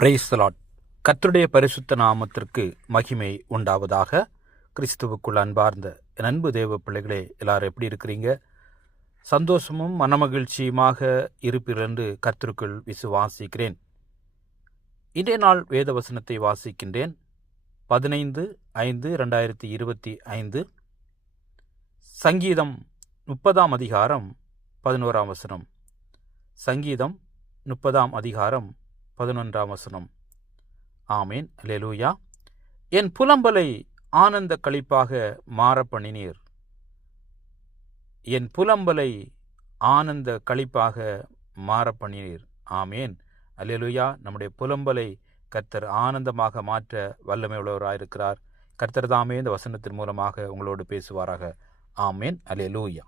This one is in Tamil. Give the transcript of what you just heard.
Praise the Lord. கர்த்தருடைய பரிசுத்த நாமத்திற்கு மகிமை உண்டாவதாக. கிறிஸ்துவுக்குள் அன்பார்ந்த என் அன்பு தேவ பிள்ளைகளே, எல்லாரும் எப்படி இருக்கிறீங்க? சந்தோஷமும் மனமகிழ்ச்சியுமாக இருப்பீர்கள் என்று கர்த்தருக்குள் விசுவாசிக்கிறேன். இன்றைய நாள் வேத வசனத்தை வாசிக்கின்றேன். 15/5/2025 சங்கீதம் 30 அதிகாரம் 11 வசனம். சங்கீதம் 30 அதிகாரம் 11 வசனம். ஆமேன், அல்லேலூயா. என் புலம்பலை ஆனந்த களிப்பாக மாற பண்ணினீர். என் புலம்பலை ஆனந்த களிப்பாக மாற பண்ணினீர். ஆமேன், அல்லேலூயா. நம்முடைய புலம்பலை கர்த்தர் ஆனந்தமாக மாற்ற வல்லமை உள்ளவராயிருக்கிறார். கர்த்தர் தாமே இந்த வசனத்தின் மூலமாக உங்களோடு பேசுவாராக. ஆமேன், அல்லேலூயா.